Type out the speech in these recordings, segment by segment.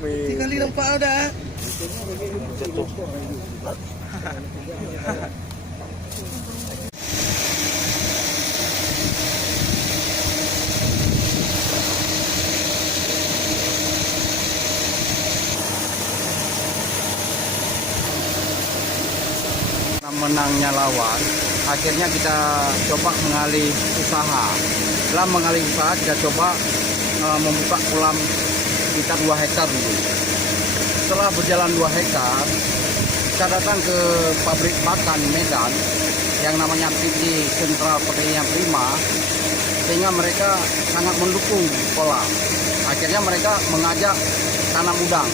Tinggal nampak udah. Menangnya lawan, akhirnya kita coba mengalih usaha. Dalam mengalih usaha kita coba membuka kolam sekitar 2 hektar dulu. Setelah berjalan 2 hektar, kita datang ke pabrik pakan Medan yang namanya PT Sentral Pertanian Prima, sehingga mereka sangat mendukung kolam. Akhirnya mereka mengajak tanam udang,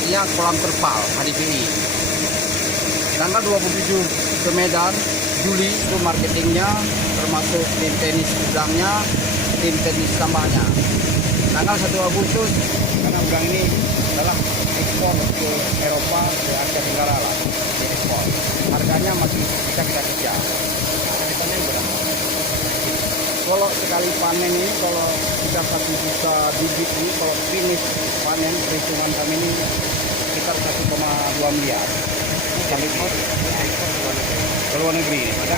artinya kolam terpal HDPI. Tanggal 27 ke Medan, Juli itu marketingnya, termasuk tim tenis udangnya, tim tenis tambahnya. Tanggal 1 Agustus, karena udang ini adalah ekspor ke Eropa, ke Asia Tenggara lah, ekspor. Harganya masih bisa kita kejar. Panen berapa? Kalau sekali panen ini, kalau kita 1 juta bibit ini, kalau finish panen, perhitungan kami ini sekitar 1,2 miliar. Kami ekspor ke luar negeri. Kita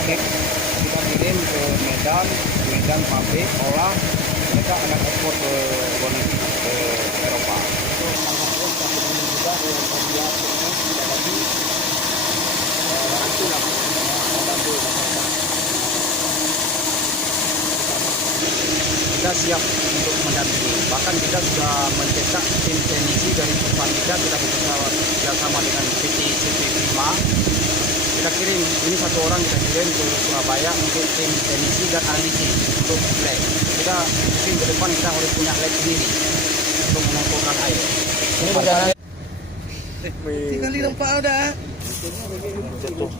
kirim ke Medan pabrik olah, mereka akan ekspor ke luar negeri, ke Eropa. Kita siap untuk mendampingi. Bahkan kita sudah mencetak tim teknisi dari perusahaan kita bekerjasama dengan PT Prima. Kita kirim, ini 1 orang kita kirim ke Surabaya untuk tim teknisi dan analisis untuk lab. Kita mungkin ke depan kita harus punya lab sendiri untuk mengumpulkan air. Ini berjalan. Tinggal nampak udah. Jatuh.